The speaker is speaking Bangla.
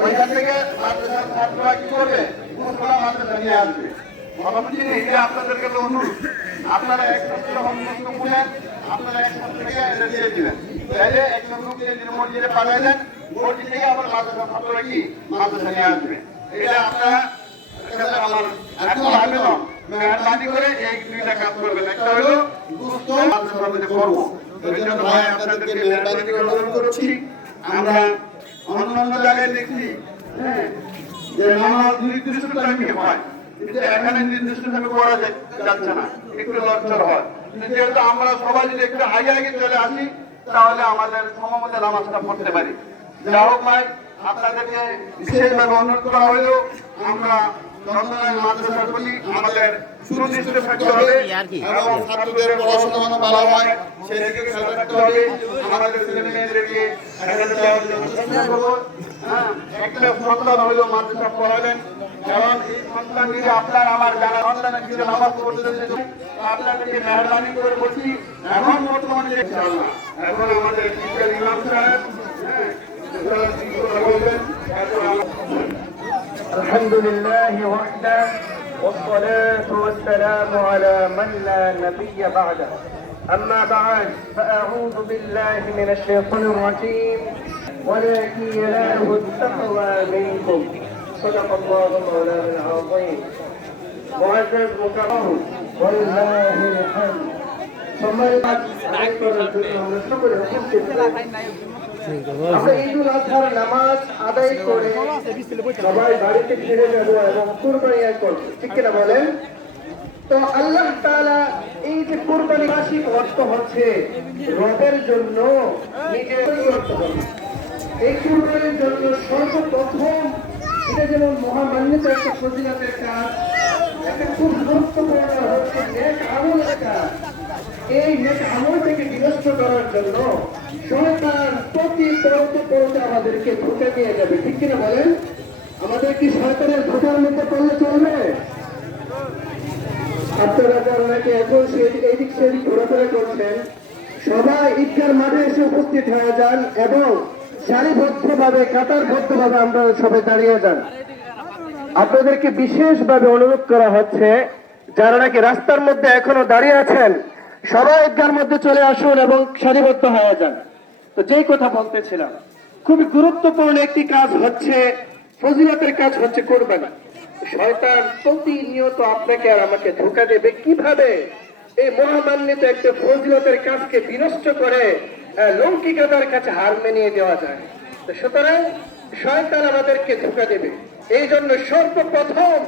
ওইখান থেকে ছাত্ররা কি করবে ফুটবলটা মাদ্রাসা নিয়ে আসবে সভাপতি এটা আপনাদের কাছে অনুরোধ আপনারা এক ছাত্র সম্পর্ক বলেন আপনারা এক ছাত্র থেকে এটা দিয়ে দিবেন তাহলে একজন লোক যদি মসজিদে পাঠিয়ে দেন থেকে আবার একটা হলো মধ্যে করব এই জন্য ভাই, আপনাদেরকে আমরা অন্য অন্য জায়গায় দেখছি হ্যাঁ যে নামাজ নির্দিষ্ট টাইমে হয়, কিন্তু এখানে নির্দিষ্ট করা যাচ্ছে না, একটু লড়চড় হয়। যেহেতু আমরা সবাই যদি একটু আগে আগে চলে আসি, তাহলে আমাদের সমমতে নামাজটা পড়তে পারি। যা হোক ভাই আপনাদেরকে বিশেষভাবে অনুরোধ করা হলো আমরা চন্দনায় মাদ্রাসার আমাদের সুনির্দিষ্ট থাকতে হবে এবং ছাত্রদের পড়াশোনা ভালো হয় সেদিকে খেয়াল রাখতে হবে। আমাদের ছেলে মেয়েদেরকে এখানে যাওয়ার জন্য চেষ্টা করব। একটা সন্তান হইল মাদ্রাসা পড়াবেন। কারণ এই সন্তান যদি আপনার আমার যারা সন্তানের কিছু নামাজ পড়তেছে আপনাদেরকে মেহরবানি করে বলছি এখন বর্তমানে এখন আমাদের টিচার ইমাম সাহেব الحمد لله وحده والصلاة والسلام على من لا نبي بعده. أما بعد فأعوذ بالله من الشيطان الرجيم. ولكن يناله التقوى منكم. صدق الله مولانا العظيم. معزز مكرم. ولله الحمد. ثم يقعد عكبر الدنيا من الحكم আমরা ঈদুল আজহার নামাজ আদায় করে সবাই বাড়িতে ফিরে যাব এবং কুরবানি আদায় করব। ঠিক কিনা বলেন? তো আল্লাহ তাআলা এই যে কুরবানি মাসিক অর্থ হচ্ছে রবের জন্য এই কুরবানির জন্য সর্বপ্রথম এটা যেমন মহামান্যতা একটা ফজিলাতের কাজ খুব গুরুত্বপূর্ণ হচ্ছে নেক আমলের কাজ। এই নেক আমল করার জন্য প্রতি আমাদেরকে ধোকা নিয়ে যাবে। ঠিক কিনা বলেন? আমাদের কি মধ্যে চলবে? আপনারা যারা এখন এইদিক সেদিক ঘোরাফেরা করছেন, সবাই ঈদগার মাঠে এসে উপস্থিত হয়ে যান এবং সারিবদ্ধভাবে, কাতারবদ্ধভাবে আমরা সবাই দাঁড়িয়ে যান। আপনাদেরকে বিশেষভাবে অনুরোধ করা হচ্ছে, যারা নাকি রাস্তার মধ্যে এখনও দাঁড়িয়ে আছেন সবাই ঈদগার মধ্যে চলে আসুন এবং সারিবদ্ধ হয়ে যান। তো যেই কথা বলতেছিলাম, খুবই গুরুত্বপূর্ণ একটি কাজ হচ্ছে, ফজিলতের কাজ হচ্ছে কোরবানি। শয়তান প্রতিনিয়ত আপনাকে আর আমাকে ধোকা দেবে কীভাবে? এই মহামান্বিত একটা ফজিলতের কাজকে বিনষ্ট করে লৌকিকতার কাছে হার মেনিয়ে দেওয়া যায়। সুতরাং শয়তান আমাদেরকে ধোকা দেবে। এই জন্য সর্বপ্রথম